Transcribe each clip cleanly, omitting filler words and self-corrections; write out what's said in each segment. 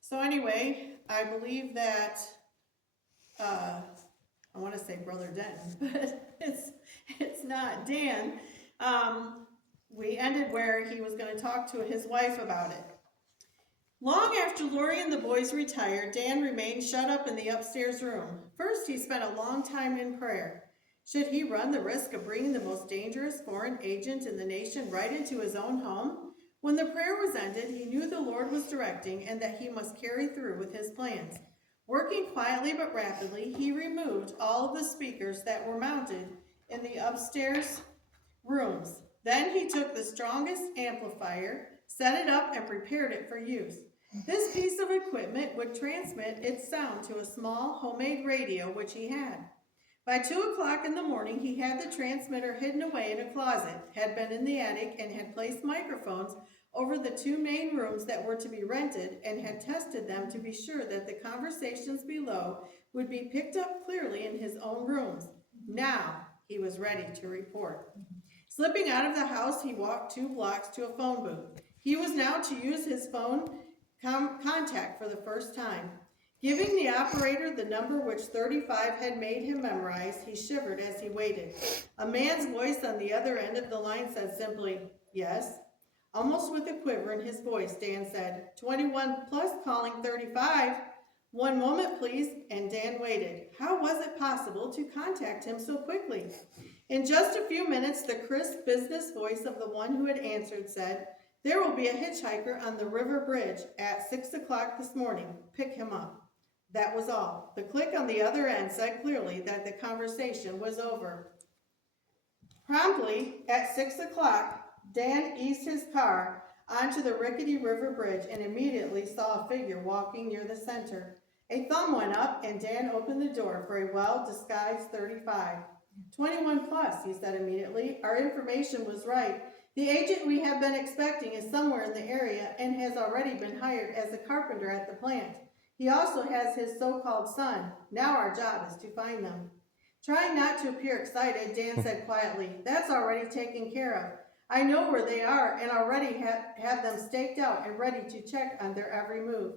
so anyway, I believe that, I want to say Brother Denton, but it's not. Dan, we ended where he was going to talk to his wife about it. Long after Lori and the boys retired, Dan remained shut up in the upstairs room. First, he spent a long time in prayer. Should he run the risk of bringing the most dangerous foreign agent in the nation right into his own home? When the prayer was ended, he knew the Lord was directing and that he must carry through with his plans. Working quietly but rapidly, he removed all of the speakers that were mounted in the upstairs rooms. Then he took the strongest amplifier, set it up, and prepared it for use. This piece of equipment would transmit its sound to a small homemade radio which he had. By 2 o'clock in the morning, he had the transmitter hidden away in a closet, had been in the attic, and had placed microphones over the 2 main rooms that were to be rented, and had tested them to be sure that the conversations below would be picked up clearly in his own rooms. Now he was ready to report. Slipping out of the house, he walked 2 blocks to a phone booth. He was now to use his phone contact for the first time. Giving the operator the number which 35 had made him memorize, he shivered as he waited. A man's voice on the other end of the line said simply, "Yes." Almost with a quiver in his voice, Dan said, 21 plus calling 35. "One moment, please," and Dan waited. How was it possible to contact him so quickly? In just a few minutes, the crisp business voice of the one who had answered said, "There will be a hitchhiker on the river bridge at 6 o'clock this morning. Pick him up." That was all. The click on the other end said clearly that the conversation was over. Promptly at 6 o'clock, Dan eased his car onto the rickety river bridge and immediately saw a figure walking near the center. A thumb went up and Dan opened the door for a well-disguised 35. 21 plus, he said immediately. Our information was right. The agent we have been expecting is somewhere in the area and has already been hired as a carpenter at the plant. He also has his so-called son. Now our job is to find them. Trying not to appear excited, Dan said quietly, "That's already taken care of. I know where they are and already have them staked out and ready to check on their every move."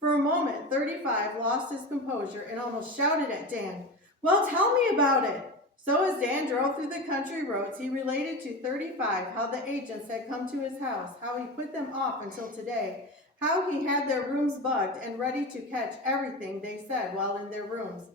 For a moment, 35 lost his composure and almost shouted at Dan, "Well, tell me about it." So as Dan drove through the country roads, he related to 35 how the agents had come to his house, how he put them off until today, how he had their rooms bugged and ready to catch everything they said while in their rooms.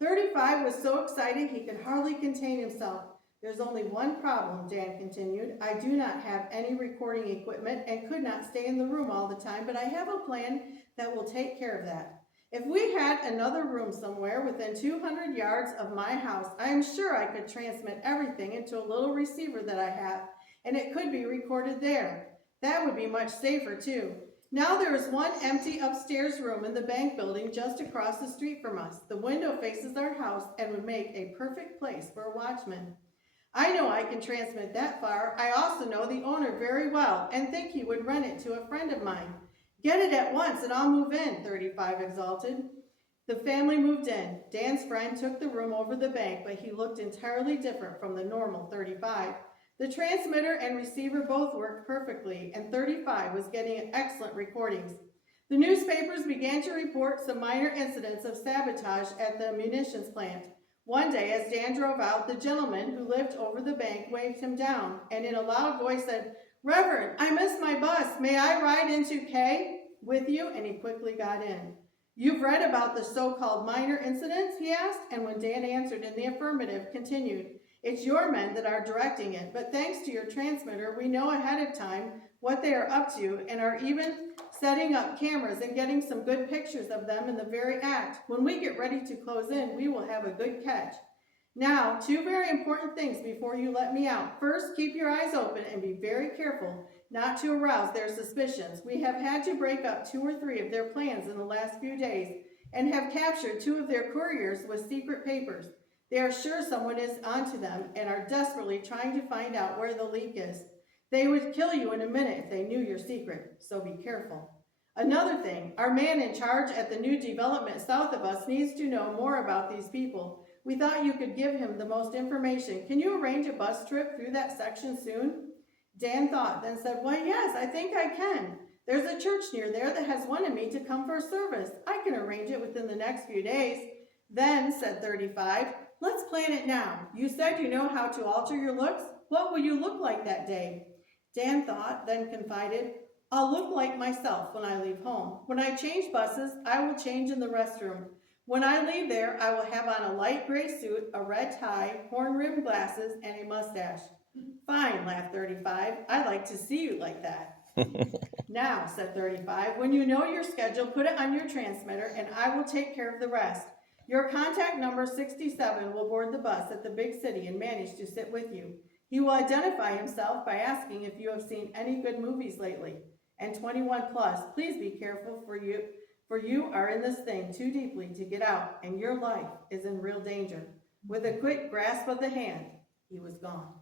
35 was so excited he could hardly contain himself. "There's only one problem," Dan continued. "I do not have any recording equipment and could not stay in the room all the time, but I have a plan that will take care of that. If we had another room somewhere within 200 yards of my house, I am sure I could transmit everything into a little receiver that I have, and it could be recorded there. That would be much safer, too. Now there is one empty upstairs room in the bank building just across the street from us. The window faces our house and would make a perfect place for a watchman. I know I can transmit that far. I also know the owner very well and think he would rent it to a friend of mine." "Get it at once and I'll move in," 35 exulted. The family moved in. Dan's friend took the room over the bank, but he looked entirely different from the normal 35. The transmitter and receiver both worked perfectly, and 35 was getting excellent recordings. The newspapers began to report some minor incidents of sabotage at the munitions plant. One day, as Dan drove out, the gentleman who lived over the bank waved him down, and in a loud voice said, "Reverend, I missed my bus. May I ride into K with you?" And he quickly got in. "You've read about the so-called minor incidents?" he asked, and when Dan answered in the affirmative, continued, "It's your men that are directing it, but thanks to your transmitter, we know ahead of time what they are up to and are even setting up cameras and getting some good pictures of them in the very act. When we get ready to close in, we will have a good catch. Now, 2 very important things before you let me out. First, keep your eyes open and be very careful not to arouse their suspicions. We have had to break up 2 or 3 of their plans in the last few days and have captured 2 of their couriers with secret papers. They are sure someone is onto them and are desperately trying to find out where the leak is. They would kill you in a minute if they knew your secret, so be careful. Another thing, our man in charge at the new development south of us needs to know more about these people. We thought you could give him the most information. Can you arrange a bus trip through that section soon?" Dan thought, then said, "Why, yes, I think I can." There's a church near there that has wanted me to come for a service. I can arrange it within the next few days. Then, said 35, let's plan it now. You said you know how to alter your looks. What will you look like that day? Dan thought, then confided, I'll look like myself when I leave home. When I change buses, I will change in the restroom. When I leave there, I will have on a light gray suit, a red tie, horn-rimmed glasses, and a mustache. Fine, laughed 35. I like to see you like that. Now, said 35, when you know your schedule, put it on your transmitter, and I will take care of the rest. Your contact number 67 will board the bus at the big city and manage to sit with you. He will identify himself by asking if you have seen any good movies lately. And 21 plus, please be careful for you are in this thing too deeply to get out, and your life is in real danger. With a quick grasp of the hand, he was gone.